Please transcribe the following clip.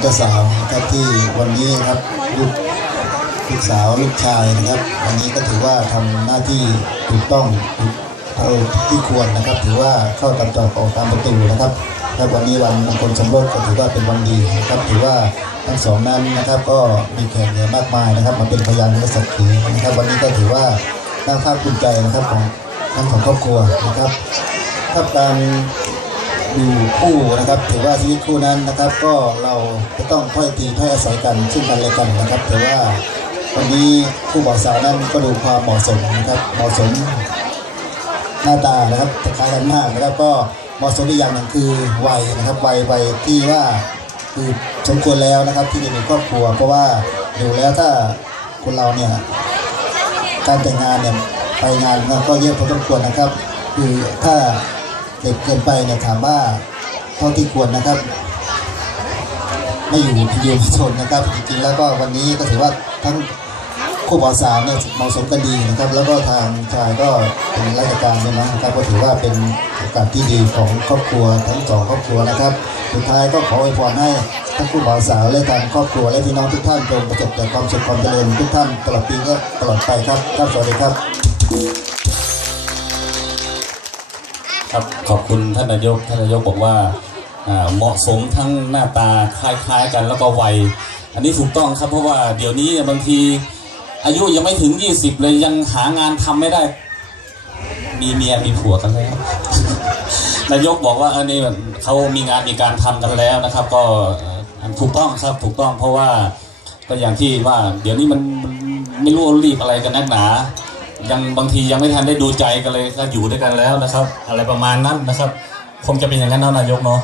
เจ้าสาวนะครับที่วันนี้ครับลูกลูกสาวลูกชายนะครับ วันนี้ก็ถือว่าทำหน้าที่ถูกต้องถูกเท่าที่ควรนะครับ ถือว่าเข้าตามจอบออกตามประตูนะครับและวันนี้วันมงคลสมรสก็ถือว่าเป็นวันดีนะครับ ถือว่าทั้งสองนั้นนะครับ ก็มีแขกเหลือมากมายนะครับ มาเป็นพยานและสักขีนะครับ วันนี้ก็ถือว่าน่าภาคภูมิใจนะครับของทั้งของครอบครัวนะครับครับการ อยู่คู่นะครับถือว่าชีวิตคู่นั้นนะครับ ก็เราจะต้องถ้อยทีถ้อยอาศัยกันซึ่งกันและกันนะครับแต่ว่าวันนี้คู่บ่าวสาวนั้นก็ดูความเหมาะสมนะครับเหมาะสมหน้าตานะครับคล้ายกันมากนะครับก็เหมาะสมอีกอย่างหนึ่งคือวัยนะครับวัยวัยที่ว่าคือสมควรแล้วนะครับที่จะมีครอบครัว เพราะว่าดูแล้วถ้าคนเราเนี่ยการแต่งงานเนี่ยไปงานก็เยอะพอสมควรนะครับ คือถ้า เด็กเกินไปเนี่ยถามว่าเท่าที่ควรนะครับ ไม่อยู่พิยืนชนนะครับ จริงๆแล้วก็วันนี้ก็ถือว่าทั้งคู่บ่าวสาวเนี่ยเหมาะสมกันดีนะครับ แล้วก็ทางชายก็เป็นราชการด้วยนะครับก็ถือว่าเป็นโอกาสที่ดีของครอบครัวทั้งสองครอบครัวนะครับสุดท้ายก็ขออวยพรให้ทั้งคู่บ่าวสาวและทางครอบครัวและพี่น้องทุกท่านจงประสบแต่ความสุขความเจริญทุกท่านตลอดปีก็ตลอดไปครับครับสวัสดีครับ ครับขอบคุณท่านนายกท่านนายกบอกว่าเหมาะสมทั้งหน้าตาคล้ายๆกันแล้วก็วัย อันนี้ถูกต้องครับเพราะว่าเดี๋ยวนี้บางทีอายุยังไม่ถึง 20 เลยยังหางานทำไม่ได้ มีเมียมีผัวกันแล้วนายกบอกว่าอันนี้เขามีงานมีการทำกันแล้วนะครับ ก็ถูกต้องครับถูกต้องเพราะว่าก็อย่างที่ว่าเดี๋ยวนี้มันมันไม่รู้รีบอะไรกันนักหนา ยังบางทียังไม่ทันได้ดูใจกันเลยก็อยู่ด้วยกันแล้วนะครับ อะไรประมาณนั้นนะครับ คงจะเป็นอย่างนั้นเนาะนายกเนาะ